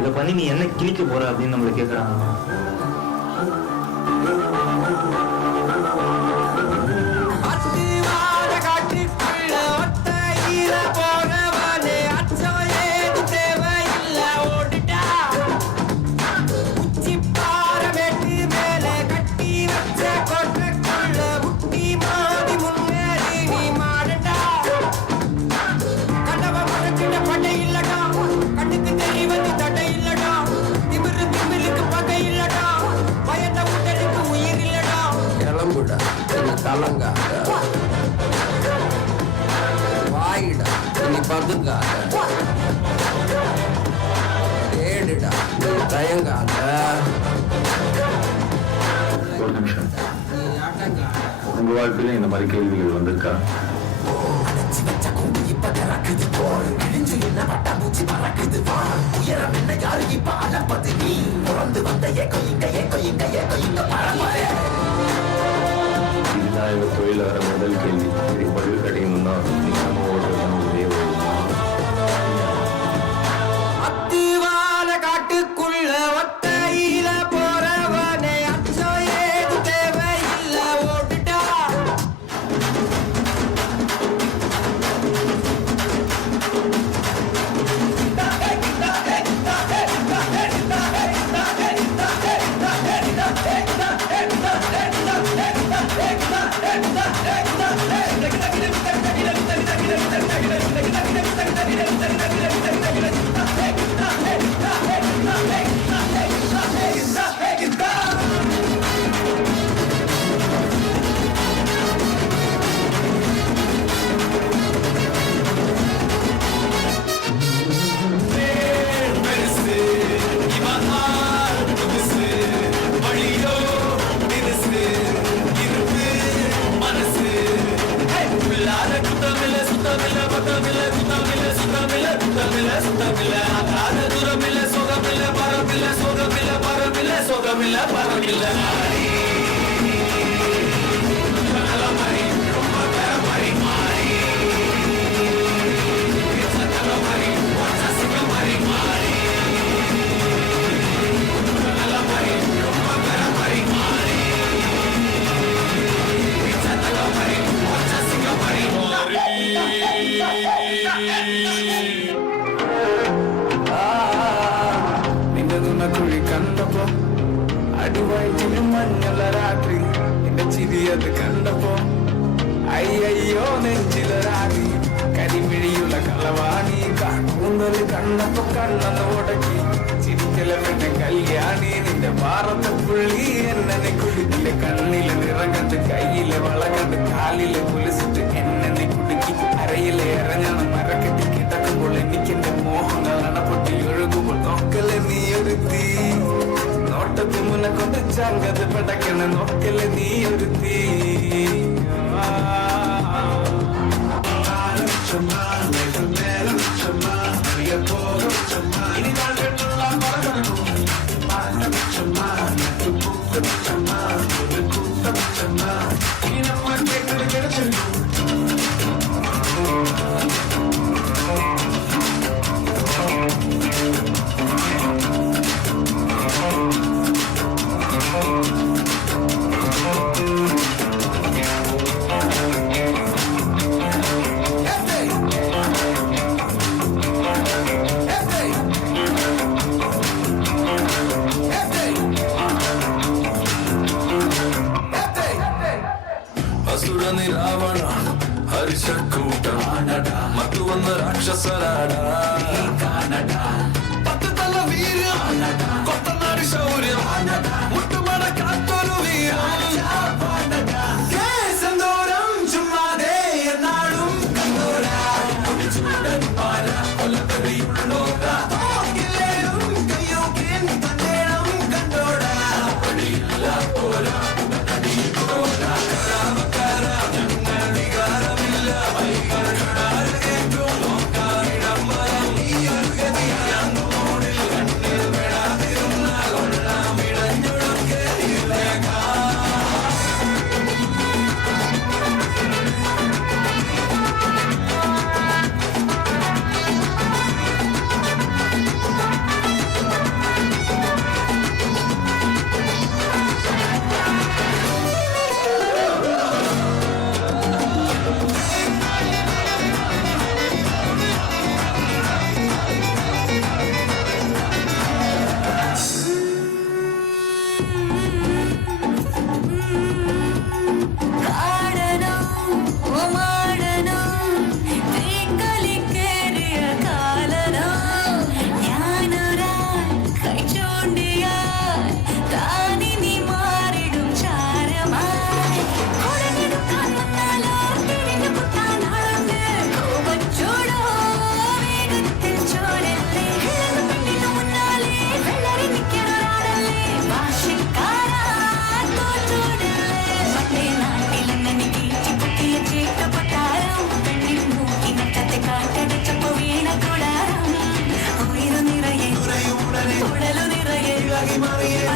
இதை பண்ணி நீ என்ன கிழிக்க போற அப்படின்னு நம்மளை கேட்கறாங்க. தலங்காத வாயிடா நீ பதுங்காத ஏடுடா நீ தயங்காத. ஒரு நிமிஷம், உங்க வாழ்க்கையில இந்த மாதிரி கேள்விகள் வந்திருக்கா? இதுதான் எங்க தொழில வர முதல் கேள்வி. இது பதில் கிடைக்கணும்னா நம்ம ஓடுறது ஒரே அத்திவால காட்டுக்குள்ள ஒத்தையில போறவனே அச்சோ ஏது தேவையில்ல ஓட்டுட்டா. കുഴി കണ്ടപ്പോ അടിവയറ്റിന് മഞ്ഞുള്ള രാത്രി എന്റെ ചിരിയത് കണ്ടപ്പോ അയ്യോ നെഞ്ചിലൊരാടി കരിമിഴിയുള്ള കളവാണി കൂന്തല് കണ്ടപ്പോ കണ്ണന്ന് ഉടക്കി ചിരിക്കല പിന്നെ കല്യാണി നിന്റെ പാറത്തെ പുള്ളി എന്നെ കുടുക്കിലെ കണ്ണിലെ നിറം കണ്ട് കയ്യിലെ വള കണ്ട് കാലിലെ കുലിച്ചിട്ട് എന്നെ കുടുക്കി അരയിലെ ഇറങ്ങണം മരക്കെട്ടി കിടക്കുമ്പോൾ എനിക്കെന്റെ മോഹങ്ങൾ അണപ്പൊട്ടി ഒഴുകുമ്പോൾ നോക്കലെ നീ ഒരു തീ നോട്ടത്തിൽ മുന്നെ കൊണ്ട് ചങ്കത് പടക്കണ നോക്കലെ നീ ഒരു തീ. മറിയേ